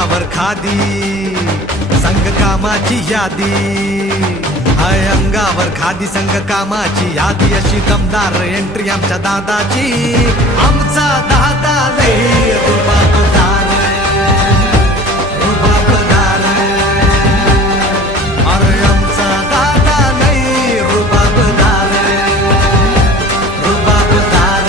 अंगावर खादी संघ कामाची यादी हाय अंगावर खादी संघ कामाची यादी अशी दमदार एंट्री आमच्या दादाची आमचा दादा लई रुबाबदार रुबाबदार अरे आमचा दादा लई रुबाबदार रुबाबदार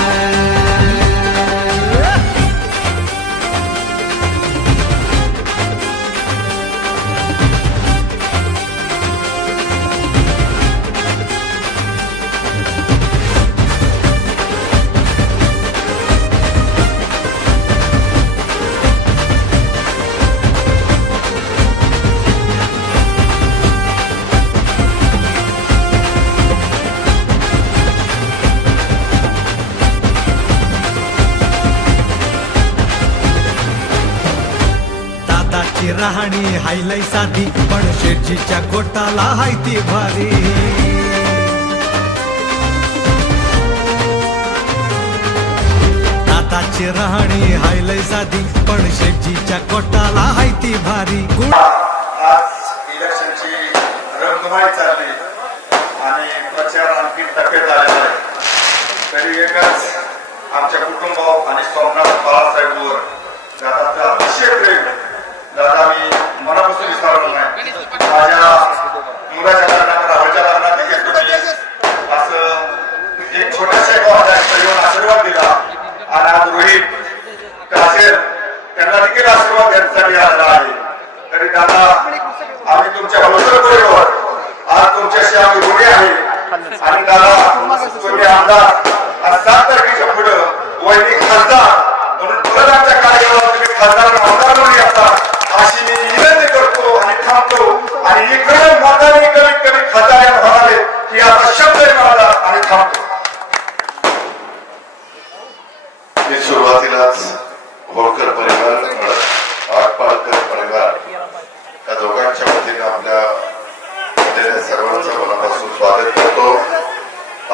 दादाची राहणी हायलाई साधी पण शेठजीच्या कोटाला हाय ती भारी दादाची राहणी हायलाई साधी पण शेठजीच्या कोटाला हाय ती भारी आज इलेक्शनची रंगमाई चालली आणि प्रचार आणखी टप्प्यात आलेला आहे. तरी एकच आमच्या कुटुंबावर आणि सोमनाथ बाळासाहेबवर दादाचा अतिशय प्रेम दादा मी मनापासून विसरलो नाही. माझ्या मुलाच्या लग्नात राहुलच्या लग्नात देखील तुम्ही असं एक छोट्याशा गावात आशीर्वाद दिला आणि आज रोहित कासेर त्यांना देखील आशीर्वाद देण्यासाठी आला आहे. तरी दादा आम्ही तुमच्या भरोश्यावर आज तुमच्याशी आम्ही ऋणी आहे आणि दादा तुम्ही आमदार आज 7 तारखेच्या पुढं वैदिक खासदार म्हणून परत आमच्या कार्यक्रमात तुम्ही खासदार आमदार म्हणून येतात अशी मी विनंती करतो आणि थांबतो आणि इकडे मतदानी कमीत कमी खासदार म्हणाले की आता शब्द आहे माझा आणि थांबतो. मी सुरुवातीलाच होळकर परिवार आटपाळकर परिवार या दोघांच्या वतीने आपल्या सर्वांचं मनापासून स्वागत करतो.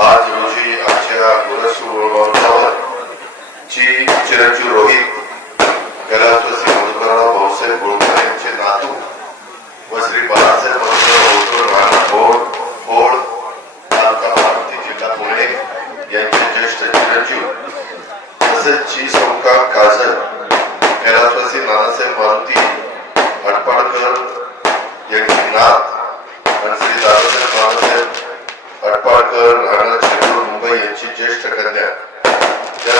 आज रोजी आमच्या गुरुवर जी चिरंजीव रोहित कैलासवासी मधुकरराव भाऊसाहेब होळकर यांचे नातू व श्री बाळासाहेब होळकर राणा होळ तालुका बारामती जिल्हा पुणे यांचे ज्येष्ठ चिरंजीव तसेच जी सौका काजल कैलासवासी नानासाहेब मारुती अटपाडकर यांची नात आणि श्री दादासाहेब नानासाहेब अटपाडकर राहणार शेरूर मुंबई यांची ज्येष्ठ कन्या या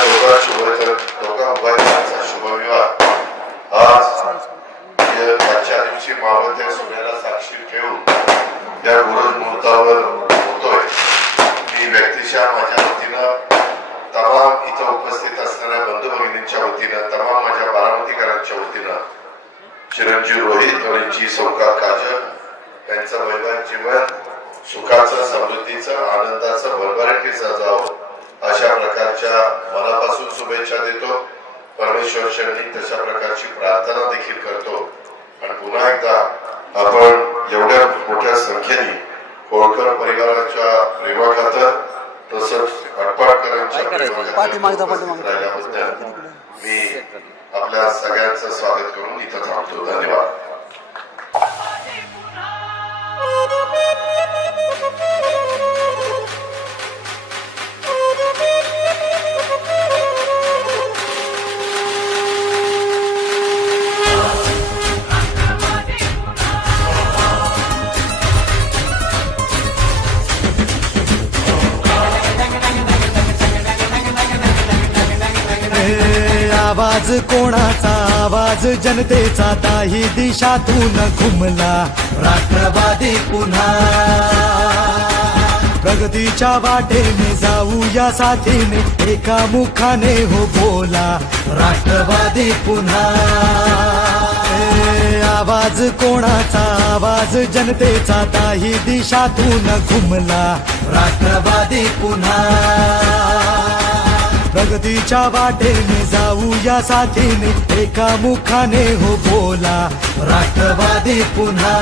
दोघा उभारण्याचा शुभविवाह आज आजच्या दिवशी मावळत्या सूर्याला साक्षी ठेवून या गुरुज मुहूर्तावर होतोय. मी व्यक्तिशः माझ्या वतीनं तमाम इथं उपस्थित असणाऱ्या बंधू भगिनींच्या वतीनं तमाम माझ्या बारामतीकरांच्या वतीनं चिरंजीव रोहित आणि जी सौका काजल यांचं वैवाहिक जीवन सुखाचं समृद्धीचं आनंदाचं भरभराटीचं जावं अशा प्रकारच्या मनापासून शुभेच्छा देतो. परमेश्वर शरणी तशा प्रकारची प्रार्थना देखील करतो आणि पुन्हा एकदा आपण एवढ्या मोठ्या संख्येने होळकर परिवाराच्या प्रेमाखातर तसंच अटपाडकरांच्या राहिल्याबद्दल मी आपल्या सगळ्यांचं स्वागत करून इथं थांबतो. धन्यवाद. आवाज कोणाचा आवाज जनतेचा दाही दिशातून घुमला राष्ट्रवादी पुन्हा प्रगतीच्या वाटेने जाऊया साथीने एका मुखाने हो बोला राष्ट्रवादी पुन्हा आवाज कोणाचा आवाज जनतेचा दाही दिशातून घुमला राष्ट्रवादी पुन्हा प्रगतीच्या वाटेने जाऊया साथीने एका मुखाने हो बोला राष्ट्रवादी पुन्हा